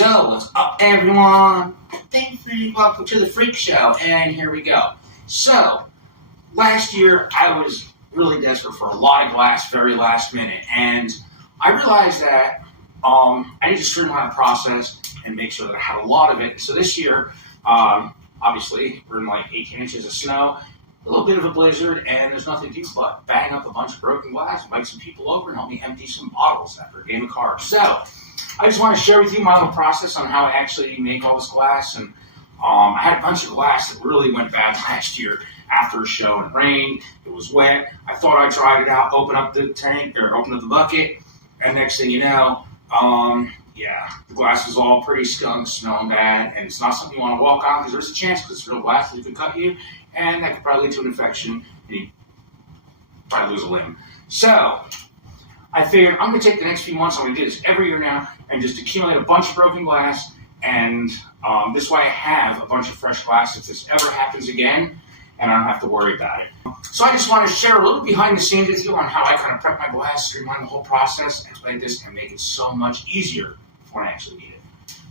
So, what's up, everyone? Welcome to the Freak Show, and here we go. So, last year I was really desperate for a lot of glass, very last minute, and I realized that I need to streamline the process and make sure that I had a lot of it. So this year, obviously, we're in like 18 inches of snow, a little bit of a blizzard, and there's nothing to do but bang up a bunch of broken glass, invite some people over, and help me empty some bottles after a game of cards. So, I just want to share with you my little process on how I actually make all this glass. And I had a bunch of glass that really went bad last year after a show. It rained, it was wet. I thought I tried it out, open up the tank or open up the bucket, and next thing you know, the glass is all pretty skunk, smelling bad, and it's not something you want to walk on because there's a chance because it's real glass that it could cut you, and that could probably lead to an infection, and you probably lose a limb. So I figured I'm going to take the next few months, I'm going to do this every year now, and just accumulate a bunch of broken glass, and this way I have a bunch of fresh glass if this ever happens again, and I don't have to worry about it. So I just want to share a little behind the scenes with you on how I kind of prep my glass, streamline the whole process, explain this, and make it so much easier when I actually need it.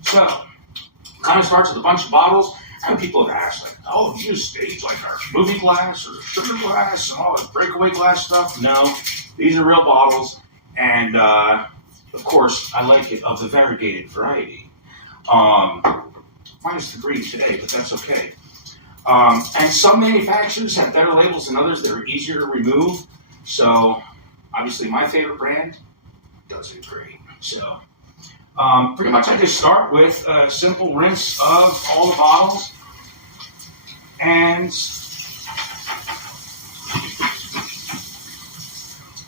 So, it kind of starts with a bunch of bottles, and people have asked, like, oh, do you stage like our movie glass or sugar glass and all this breakaway glass stuff? No, these are real bottles, and of course, I like it of the variegated variety. Minus the green today, but that's okay. And some manufacturers have better labels than others that are easier to remove. So, obviously, my favorite brand does it great. So, pretty much I just start with a simple rinse of all the bottles. And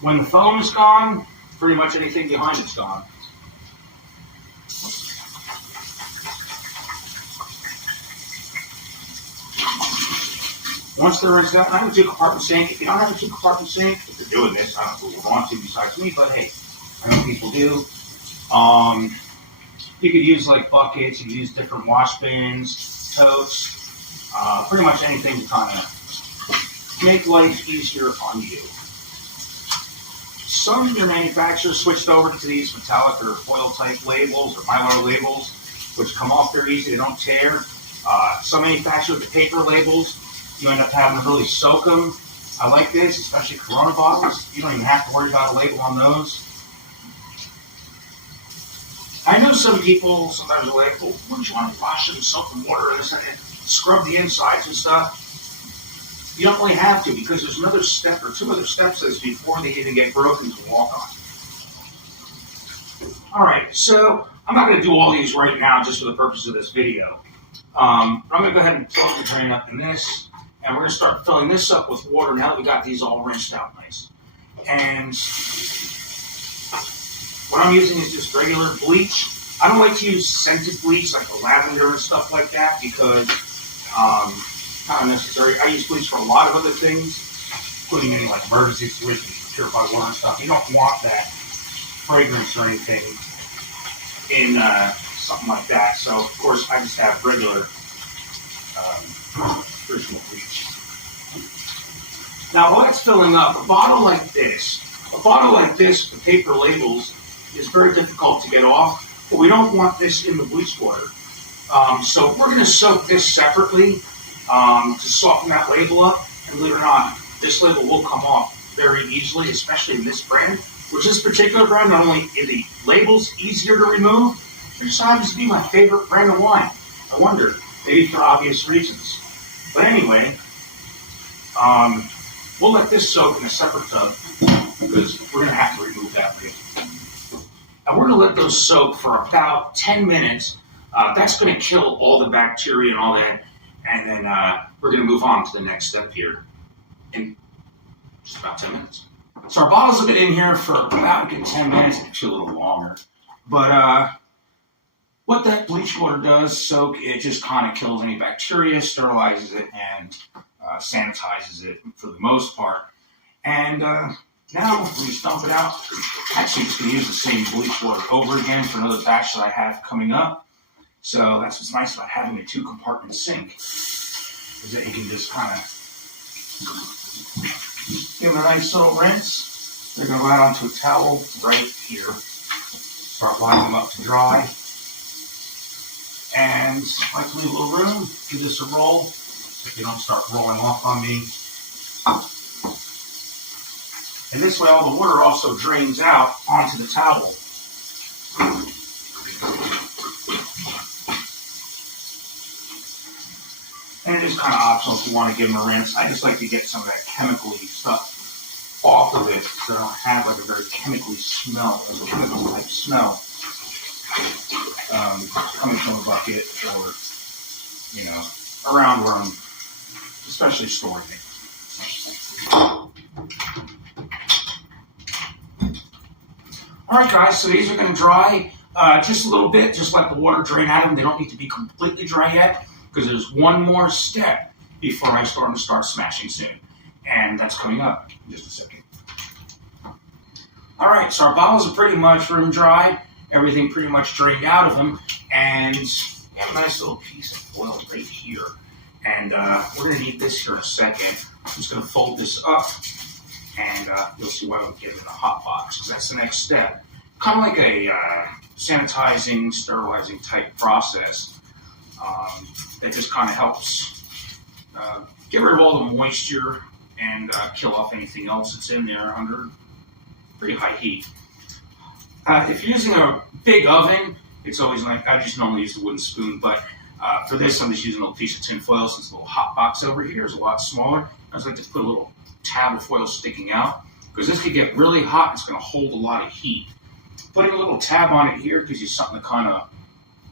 when the foam is gone, pretty much anything behind it's gone. Once they're rinsed out, I have a two-compartment sink. If you don't have a two-compartment sink, if you're doing this, I don't know who would want to besides me, but hey, I know people do. You could use like buckets, you could use different wash bins, totes, pretty much anything to kind of make life easier on you. Some of your manufacturers switched over to these metallic or foil type labels or mylar labels, which come off very easy, they don't tear. Some manufacturers with the paper labels, you end up having to really soak them. I like this, especially Corona bottles. You don't even have to worry about a label on those. I know some people sometimes are like, well, wouldn't you want to wash them in soap and water and scrub the insides and stuff? You don't really have to because there's another step or two other steps before they even get broken to walk on. Alright, so I'm not going to do all these right now just for the purpose of this video. I'm going to go ahead and plug the drain up in this. And we're going to start filling this up with water now that we got these all rinsed out nice. And what I'm using is just regular bleach. I don't like to use scented bleach like the lavender and stuff like that because not necessary. I use bleach for a lot of other things, including any like emergency situations, purified water and stuff. You don't want that fragrance or anything in something like that. So of course I just have regular personal bleach. Now while it's filling up, a bottle like this with paper labels is very difficult to get off, but we don't want this in the bleach water. So we're going to soak this separately to soften that label up, and believe it or not, this label will come off very easily, especially in this brand, which this particular brand, not only is the labels easier to remove, it just happens to be my favorite brand of wine. I wonder, maybe for obvious reasons. But anyway, we'll let this soak in a separate tub because we're going to have to remove that label. And we're going to let those soak for about 10 minutes. That's going to kill all the bacteria and all that. And then we're going to move on to the next step here in just about 10 minutes. So our bottles have been in here for about 10 minutes, actually a little longer. But what that bleach water does soak, it just kind of kills any bacteria, sterilizes it, and sanitizes it for the most part. And now we just dump it out. Actually, just going to use the same bleach water over again for another batch that I have coming up. So that's what's nice about having a two-compartment sink, is that you can just kind of give them a nice little rinse. They're going to go out onto a towel right here. Start lining them up to dry. And I like to leave a little room, give this a roll, so they don't start rolling off on me. And this way all the water also drains out onto the towel. And it is kind of optional if you want to give them a rinse. I just like to get some of that chemical-y stuff off of it so I don't have like a very chemically chemical type smell coming from a bucket or, you know, around where I'm especially storing it. Alright guys, so these are going to dry just a little bit, just let the water drain out of them. They don't need to be completely dry yet, because there's one more step before I start smashing soon. And that's coming up in just a second. Alright, so our bottles are pretty much room dry. Everything pretty much drained out of them. And we have a nice little piece of foil right here. And we're going to need this here in a second. I'm just going to fold this up. And you'll see why we get it in a hot box, because that's the next step. Kind of like a sanitizing, sterilizing type process. That just kind of helps get rid of all the moisture and kill off anything else that's in there under pretty high heat. If you're using a big oven, it's always like, I just normally use the wooden spoon, but for this I'm just using a little piece of tin foil since the little hot box over here is a lot smaller. I just like to put a little tab of foil sticking out, because this could get really hot. It's going to hold a lot of heat. Putting a little tab on it here gives you something to kind of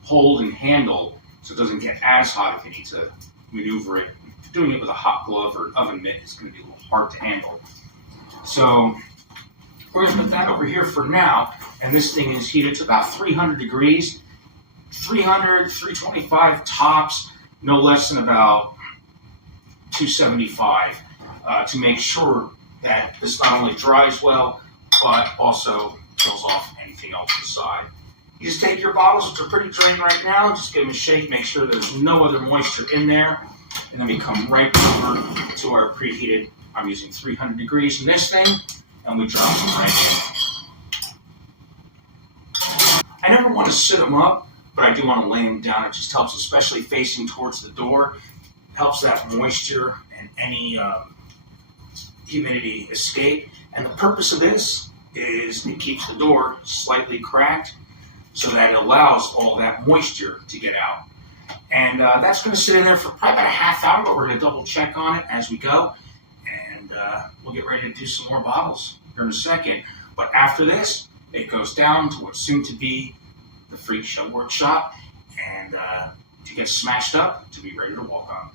hold and handle so it doesn't get as hot if you need to maneuver it. Doing it with a hot glove or an oven mitt is going to be a little hard to handle. So we're going to put that over here for now, and this thing is heated to about 300 degrees, 300, 325 tops, no less than about 275 to make sure that this not only dries well, but also kills off anything else inside. You just take your bottles, which are pretty drained right now, just give them a shake, make sure there's no other moisture in there, and then we come right over to our preheated, I'm using 300 degrees in this thing, and we drop them right in. I never want to sit them up, but I do want to lay them down. It just helps, especially facing towards the door. Helps that moisture and any humidity escape. And the purpose of this is it keeps the door slightly cracked so that it allows all that moisture to get out. And that's going to sit in there for probably about a half hour, but we're going to double check on it as we go. And we'll get ready to do some more bottles here in a second. But after this, it goes down to what's soon to be the Freak Show Workshop, and to get smashed up to be ready to walk on.